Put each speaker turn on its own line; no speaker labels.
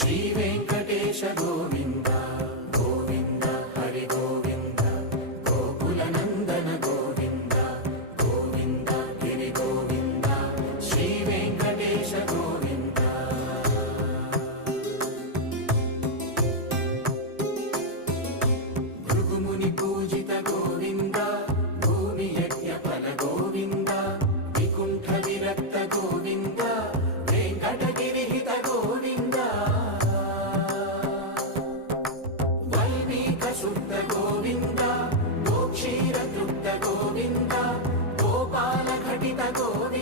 శ్రీ వెంకటేశ గోవింద గోవింద హరి గోవింద గోకుల నందన గోవింద గోవింద గిరి గోవింద శ్రీ వెంకటేశ గోవింద. భృగుముని పూజిత గోవింద భూమి యజ్ఞ ఫల గోవింద వికుంఠ విరక్త శుద్ధ గోవింద గోక్షీర తృప్త గోవింద గోపాల ఘటిత గోవింద.